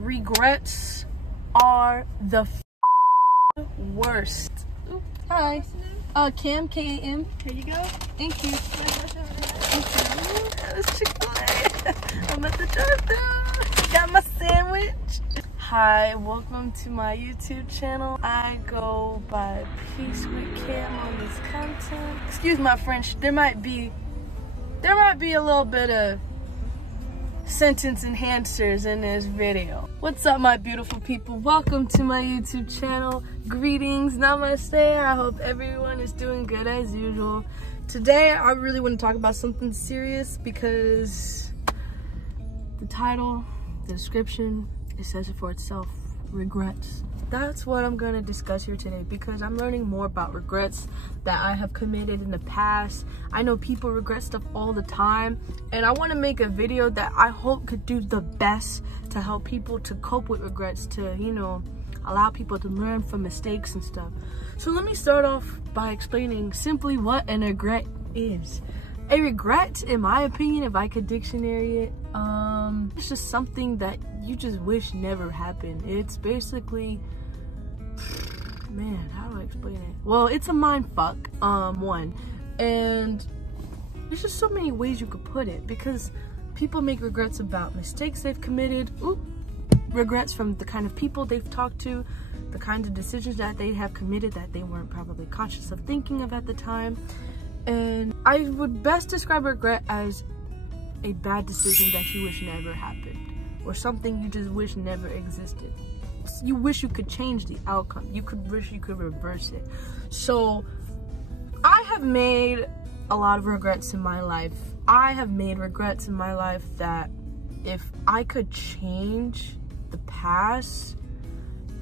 Regrets are the worst. Ooh, hi. Cam, K-A-M. Here you go. Thank you. That was Chick-fil-A. I'm at the drive-thru. Got my sandwich. Hi, welcome to my YouTube channel. I go by Peace with Cam on this content. Excuse my French. There might be a little bit of sentence enhancers in this video. What's up, my beautiful people? Welcome to my YouTube channel. Greetings, namaste. I hope everyone is doing good as usual. Today I really want to talk about something serious because the title, the description, it says it for itself. Regrets. That's what I'm going to discuss here today because I'm learning more about regrets that I have committed in the past. I know people regret stuff all the time, and I want to make a video that I hope could do the best to help people to cope with regrets, to, you know, allow people to learn from mistakes and stuff. So let me start off by explaining simply what an regret is. A regret, in my opinion, if I could dictionary it, it's just something that you just wish never happened. It's basically, man, how do I explain it? Well, it's a mind fuck, one, and there's just so many ways you could put it because people make regrets about mistakes they've committed, regrets from the kind of people they've talked to, the kinds of decisions that they have committed that they weren't probably conscious of thinking of at the time. And I would best describe regret as a bad decision that you wish never happened, or something you just wish never existed. You wish you could change the outcome. You could wish you could reverse it. So I have made a lot of regrets in my life. I have made regrets in my life that if I could change the past,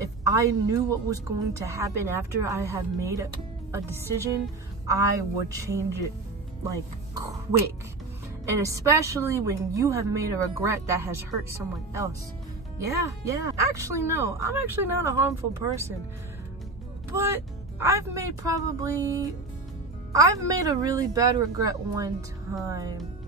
if I knew what was going to happen after I have made a decision, I would change it like quick. And especially when you have made a regret that has hurt someone else. Yeah. Actually, no, I'm actually not a harmful person. But I've made a really bad regret one time.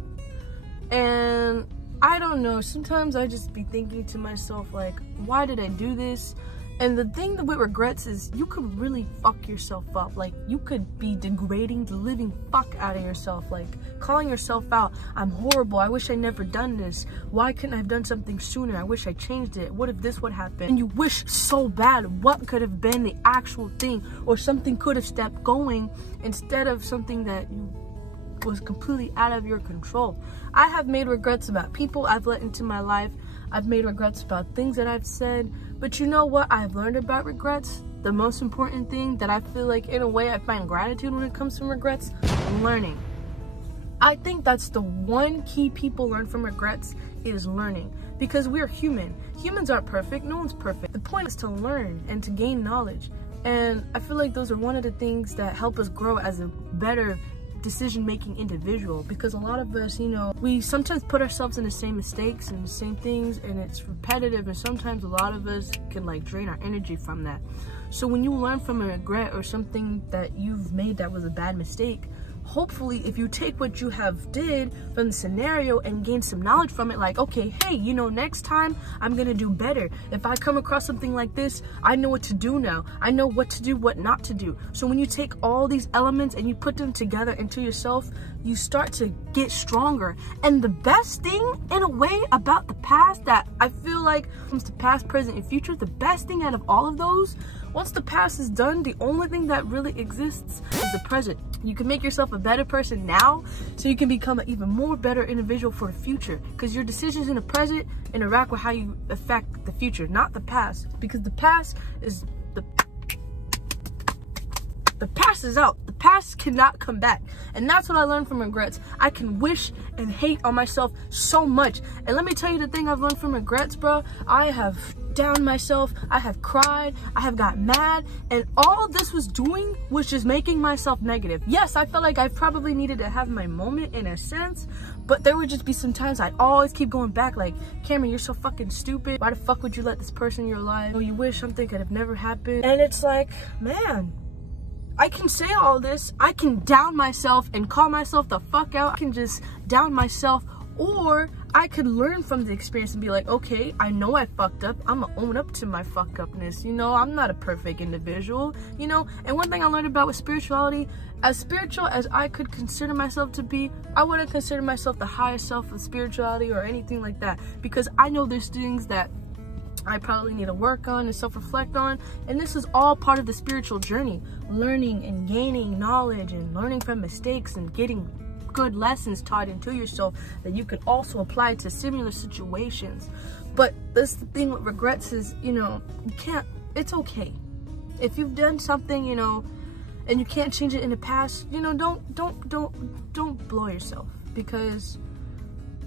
And I don't know, sometimes I just be thinking to myself, like, why did I do this? And the thing with regrets is you could really fuck yourself up. Like, you could be degrading the living fuck out of yourself, like calling yourself out. I'm horrible. I wish I never done this. Why couldn't I have done something sooner? I wish I changed it. What if this would happen? And you wish so bad what could have been the actual thing, or something could have stepped going instead of something that was completely out of your control. I have made regrets about people I've let into my life. I've made regrets about things that I've said. But you know what I've learned about regrets? The most important thing that I feel like, in a way, I find gratitude when it comes to regrets, learning. I think that's the one key people learn from regrets, is learning. Because we're human. Humans aren't perfect. No one's perfect. The point is to learn and to gain knowledge. And I feel like those are one of the things that help us grow as a better decision-making individual, because a lot of us, you know, we sometimes put ourselves in the same mistakes and the same things, and it's repetitive, and sometimes a lot of us can like drain our energy from that. So when you learn from a regret or something that you've made that was a bad mistake, hopefully if you take what you have did from the scenario and gain some knowledge from it, like, okay, hey, you know, next time I'm gonna do better. If I come across something like this, I know what to do now. I know what to do, what not to do. So when you take all these elements and you put them together into yourself, you start to get stronger. And the best thing, in a way, about the past that I feel like comes to past, present, and future, the best thing out of all of those, once the past is done, the only thing that really exists is the present. You can make yourself a better person now so you can become an even more better individual for the future, because your decisions in the present interact with how you affect the future, not the past, because the past is the past is out. The past cannot come back. And that's what I learned from regrets. I can wish and hate on myself so much. And let me tell you the thing I've learned from regrets, bro. I have downed myself. I have cried. I have got mad. And all this was doing was just making myself negative. Yes, I felt like I probably needed to have my moment in a sense. But there would just be some times I'd always keep going back like, Cameron, you're so fucking stupid. Why the fuck would you let this person in your life? Oh, you wish something could have never happened. And it's like, man, I can say all this, I can down myself and call myself the fuck out. I can just down myself, or I could learn from the experience and be like, okay, I know I fucked up. I'm gonna own up to my fuck upness. You know, I'm not a perfect individual, you know. And one thing I learned about with spirituality, as spiritual as I could consider myself to be, I wouldn't consider myself the highest self of spirituality or anything like that, because I know there's things that I probably need to work on and self-reflect on, and this is all part of the spiritual journey, learning and gaining knowledge and learning from mistakes and getting good lessons taught into yourself that you could also apply to similar situations. But this thing with regrets is, you know, you can't, it's okay if you've done something, you know, and you can't change it in the past, you know, don't blow yourself, because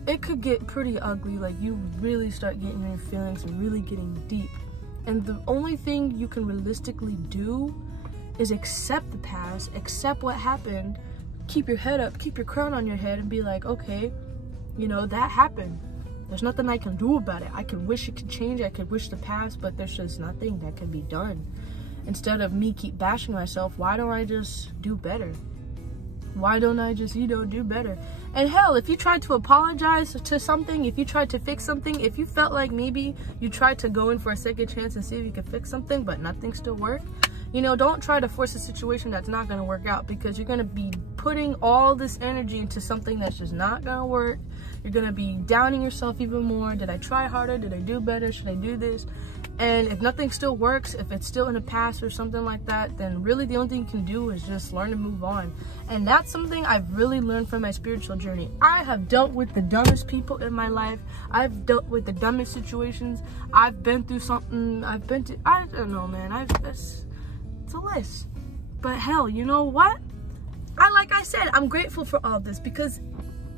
it could get pretty ugly. Like, you really start getting in your feelings and really getting deep, and the only thing you can realistically do is accept the past, accept what happened, keep your head up, keep your crown on your head, and be like, okay, you know, that happened. There's nothing I can do about it. I could wish it could change, I could wish the past, but there's just nothing that can be done. Instead of me keep bashing myself, why don't I just do better? Why don't I just, you know, do better? And hell, if you tried to apologize to something, if you tried to fix something, if you felt like maybe you tried to go in for a second chance and see if you could fix something, but nothing still worked, you know, don't try to force a situation that's not going to work out, because you're going to be putting all this energy into something that's just not going to work. You're going to be downing yourself even more. Did I try harder? Did I do better? Should I do this? And if nothing still works, if it's still in the past or something like that, then really the only thing you can do is just learn to move on. And that's something I've really learned from my spiritual journey. I have dealt with the dumbest people in my life. I've dealt with the dumbest situations. I've been through something. I don't know, man. It's a list. But hell, you know what? Like I said, I'm grateful for all this, because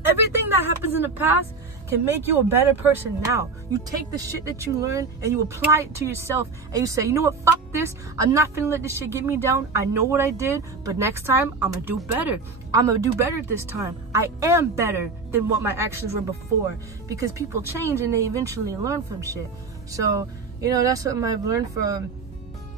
everything that happens in the past can make you a better person now. You take the shit that you learn and you apply it to yourself, and you say, you know what, fuck this. I'm not finna let this shit get me down. I know what I did, but next time I'm gonna do better. I'm gonna do better this time. I am better than what my actions were before, because people change and they eventually learn from shit. So, you know, that's something I've learned from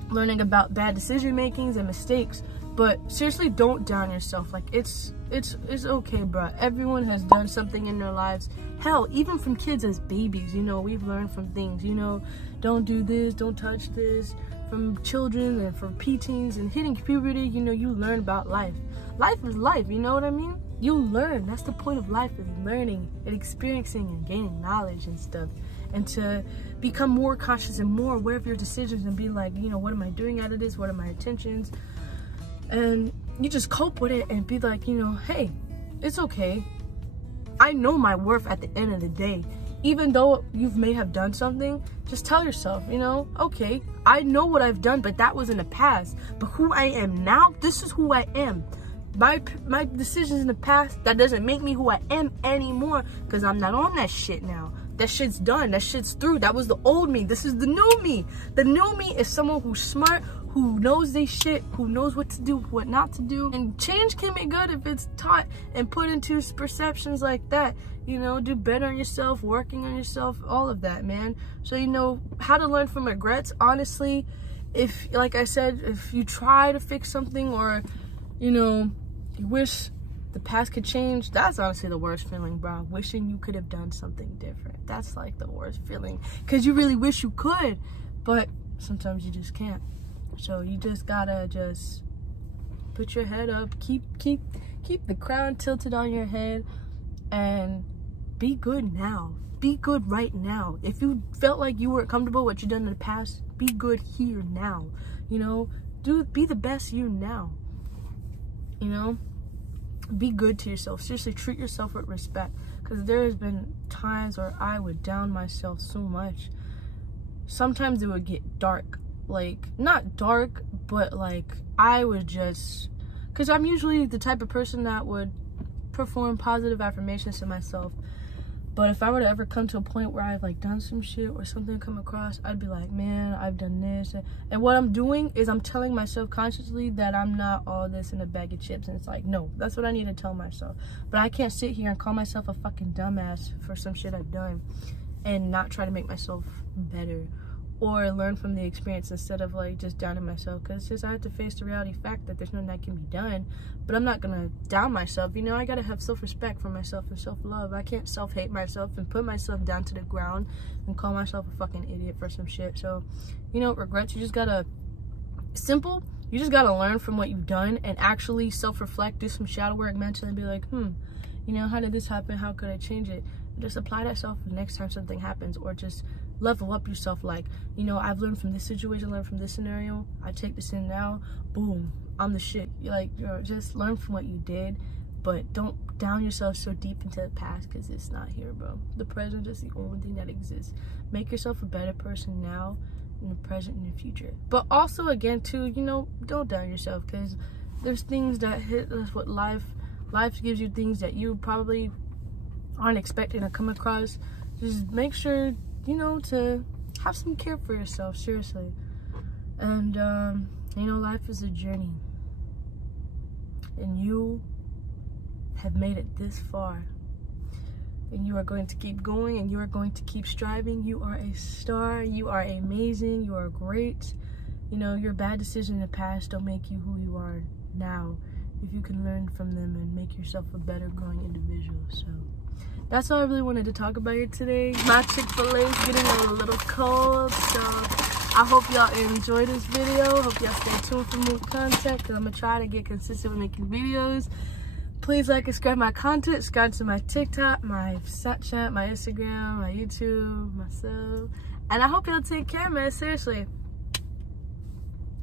learning about bad decision makings and mistakes. But seriously, don't down yourself. Like, it's okay, bro. Everyone has done something in their lives. Hell, even from kids as babies, you know, we've learned from things, you know, don't do this, don't touch this. From children and from preteens and hitting puberty, you know, you learn about life. Life is life, you know what I mean? You learn. That's the point of life, is learning and experiencing and gaining knowledge and stuff. And to become more conscious and more aware of your decisions and be like, you know, what am I doing out of this? What are my intentions? And you just cope with it and be like, you know, hey, it's okay. I know my worth at the end of the day. Even though you may have done something, just tell yourself, you know, okay, I know what I've done, but that was in the past. But who I am now, this is who I am. My decisions in the past, that doesn't make me who I am anymore, because I'm not on that shit now. That shit's done. That shit's through. That was the old me. This is the new me. The new me is someone who's smart, who knows they shit, who knows what to do, what not to do. And change can be good if it's taught and put into perceptions like that. You know, do better on yourself, working on yourself, all of that, man. So, you know, how to learn from regrets. Honestly, if, like I said, if you try to fix something, or, you know, you wish the past could change, that's honestly the worst feeling, bro. Wishing you could have done something different. That's like the worst feeling, because you really wish you could, but sometimes you just can't. So you just gotta just put your head up, keep the crown tilted on your head, and be good now. Be good right now. If you felt like you weren't comfortable with what you've done in the past, be good here now. You know, be the best you now. You know, be good to yourself. Seriously, treat yourself with respect, because there has been times where I would down myself so much. Sometimes it would get dark. Like, not dark, but like I would just, because I'm usually the type of person that would perform positive affirmations to myself. But if I were to ever come to a point where I've like done some shit or something come across, I'd be like, man, I've done this. And what I'm doing is I'm telling myself consciously that I'm not all this in a bag of chips. And it's like, no, that's what I need to tell myself. But I can't sit here and call myself a fucking dumbass for some shit I've done and not try to make myself better or learn from the experience instead of like just downing myself, because just I have to face the reality fact that there's nothing that can be done. But I'm not gonna down myself, you know. I gotta have self-respect for myself and self-love. I can't self-hate myself and put myself down to the ground and call myself a fucking idiot for some shit. So, you know, regrets, you just gotta you just gotta learn from what you've done and actually self-reflect, do some shadow work mentally and be like, you know, how did this happen? How could I change it? Just apply that self the next time something happens, or just level up yourself. Like, you know, I've learned from this situation, learned from this scenario, I take this in now, boom, I'm the shit. You're like, just learn from what you did, but don't down yourself so deep into the past, because it's not here, bro. The present is the only thing that exists. Make yourself a better person now, in the present and the future. But also, again, too, you know, don't down yourself, because there's things that hit us with life. Life gives you things that you probably aren't expecting to come across. Just make sure, you know, to have some care for yourself, seriously. And you know, life is a journey, and you have made it this far, and you are going to keep going, and you are going to keep striving. You are a star. You are amazing. You are great. You know, your bad decisions in the past don't make you who you are now, if you can learn from them and make yourself a better growing individual. So that's all I really wanted to talk about here today. My Chick-fil-A is getting a little cold, so I hope y'all enjoy this video. Hope y'all stay tuned for more content, because I'm going to try to get consistent with making videos. Please like and subscribe my content. Subscribe to my TikTok, my Snapchat, my Instagram, my YouTube, myself. And I hope y'all take care, man. Seriously.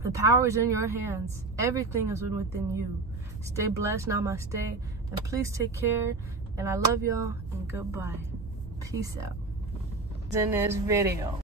The power is in your hands. Everything is within you. Stay blessed. Namaste. And please take care. And I love y'all. And goodbye. Peace out. In this video.